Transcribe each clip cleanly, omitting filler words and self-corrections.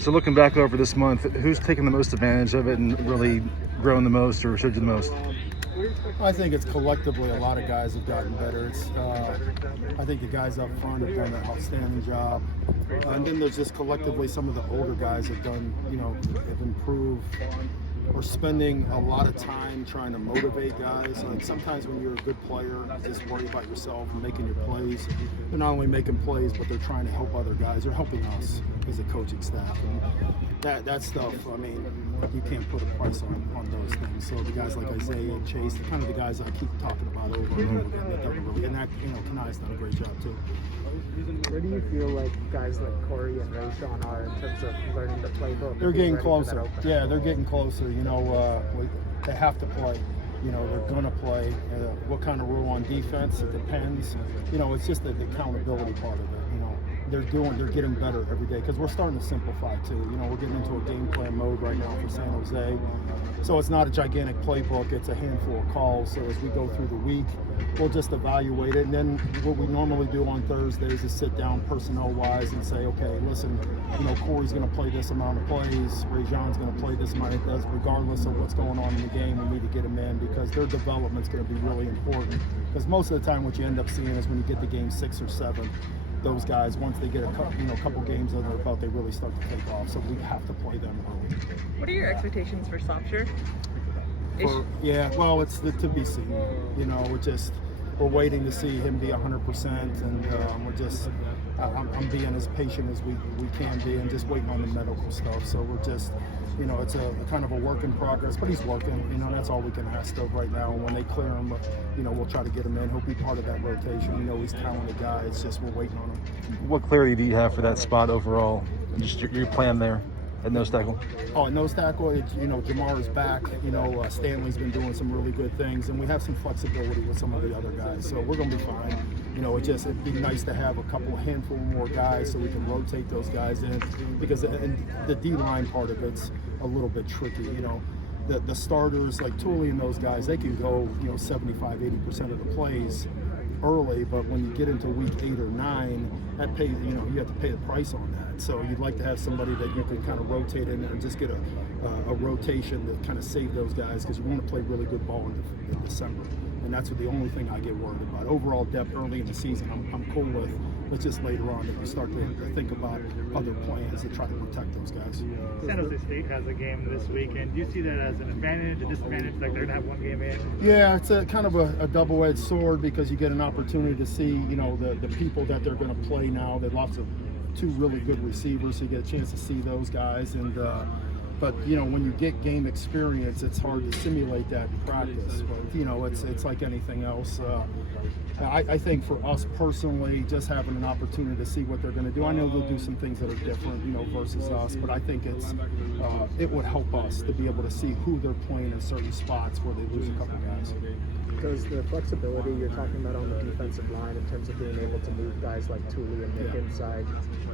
So looking back over this month, who's taken the most advantage of it and really grown the most or showed you the most? I think it's collectively a lot of guys have gotten better. I think the guys up front have done an outstanding job. And then there's just collectively some of the older guys have done, have improved or spending a lot of time trying to motivate guys. Like sometimes when you're a good player, you just worry about yourself and making your plays. They're not only making plays, but they're trying to help other guys. They're helping us as a coaching staff. And that stuff, I mean, you can't put a price on those things. So the guys like Isaiah and Chase, they're kind of the guys I keep talking about over and over again. That don't really, and that, Kanai's done a great job too. Where do you feel like guys like Corey and Rayshawn are in terms of learning the playbook? They're getting closer. Yeah, they're getting closer. They have to play. They're going to play. What kind of role on defense? It depends. It's just the accountability part of it. They're getting better every day because we're starting to simplify too. We're getting into a game plan mode right now for San Jose. So it's not a gigantic playbook, it's a handful of calls. So as we go through the week, we'll just evaluate it. And then what we normally do on Thursdays is sit down personnel-wise and say, okay, listen, Corey's going to play this amount of plays, Rayshawn's going to play this amount of plays, regardless of what's going on in the game, we need to get them in because their development's going to be really important. Because most of the time what you end up seeing is when you get to game 6 or 7, those guys, once they get a couple games under their belt, they really start to take off. So we have to play them early. What are your expectations for Sofsher? Well, it's to be seen. We're waiting to see him be 100%, and we're just. I'm being as patient as we can be, and just waiting on the medical stuff. So we're just. It's a kind of a work in progress, but he's working. That's all we can ask of right now. And when they clear him, we'll try to get him in. He'll be part of that rotation. He's a talented guy. It's just we're waiting on him. What clarity do you have for that spot overall? Just your plan there at nose tackle? Oh, at nose tackle, Jamar is back. Stanley's been doing some really good things, and we have some flexibility with some of the other guys. So we're going to be fine. It'd be nice to have a handful more guys so we can rotate those guys in because the D-line part of it's a little bit tricky. The starters like Tooley and those guys, they can go 75-80% of the plays early, but when you get into week 8 or 9, that pays, you have to pay the price on that. So you'd like to have somebody that you can kind of rotate in and just get a rotation to kind of save those guys because you want to play really good ball in December. And that's the only thing I get worried about. Overall depth early in the season, I'm cool with. But just later on, that we start to think about other plans to try to protect those guys. San Jose State has a game this weekend. Do you see that as an advantage, a disadvantage? Like they're going to have one game in? Yeah, it's a kind of a double-edged sword because you get an opportunity to see, the people that they're going to play now. They lots of 2 really good receivers, so you get a chance to see those guys. And but when you get game experience, it's hard to simulate that in practice. But it's like anything else. I think for us personally, just having an opportunity to see what they're going to do. I know they'll do some things that are different, versus us. But I think it would help us to be able to see who they're playing in certain spots where they lose a couple guys. Does the flexibility you're talking about on the defensive line in terms of being able to move guys like Tooley and Nick inside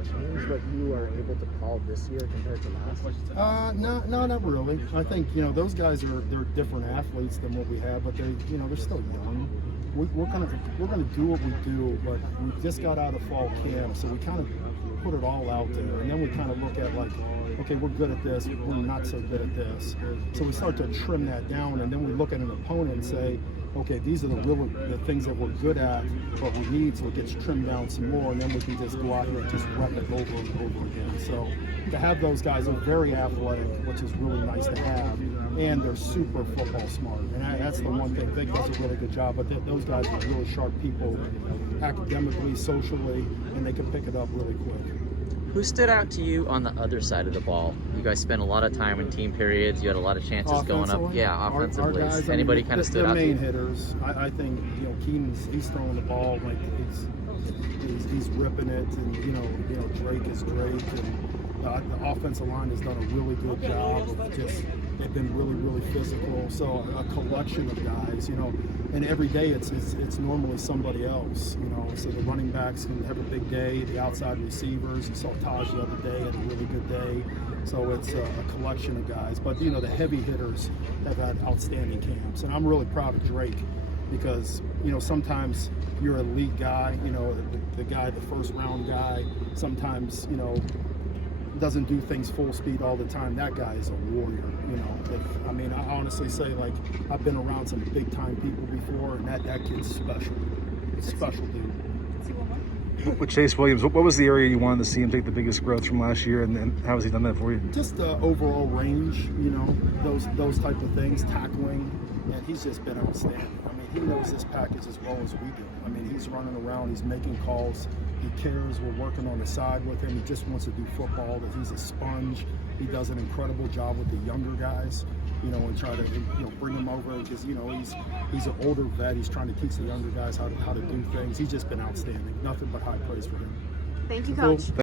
change what you are able to call this year compared to last? No, not really. I think those guys they're different athletes than what we have, but they're still young. We're gonna do what we do, but we just got out of fall camp, so we kind of put it all out there, and then we kind of look at like, okay, we're good at this, we're not so good at this. So we start to trim that down, and then we look at an opponent and say, okay, these are the things that we're good at, what we need, so it gets trimmed down some more, and then we can just go out here and just rep it over and over again. So to have those guys are very athletic, which is really nice to have, and they're super football smart. And that's the one thing. Vic does a really good job, but those guys are really sharp people, academically, socially, and they can pick it up really quick. Who stood out to you on the other side of the ball? You guys spent a lot of time in team periods. You had a lot offensively? Going up. Yeah, offensively. Our guys, Anybody kind of stood out to you? The main hitters. I think Keenan's he's throwing the ball like he's ripping it, and Drake is Drake, and the offensive line has done a really good job of just. They've been really, really physical. So a collection of guys, and every day it's normally somebody else, So the running backs can have a big day. The outside receivers, you saw Taj the other day had a really good day. So it's a collection of guys. But the heavy hitters have had outstanding camps, and I'm really proud of Drake because sometimes you're an elite guy, the guy, the first round guy. Sometimes doesn't do things full speed all the time. That guy is a warrior, you know. I mean, I honestly say, like, I've been around some big time people before, and that kid's special. It's special, dude. With Chase Williams, what was the area you wanted to see him take the biggest growth from last year, and then how has he done that for you? Just the overall range, you know, those type of things, tackling, and he's just been outstanding. I mean, he knows this package as well as we do. I mean, he's running around, he's making calls, he cares. We're working on the side with him. He just wants to do football. That he's a sponge. He does an incredible job with the younger guys, you know, and try to, you know, bring them over because, you know, he's an older vet. He's trying to teach the younger guys how to do things. He's just been outstanding. Nothing but high praise for him. Thank you, Coach.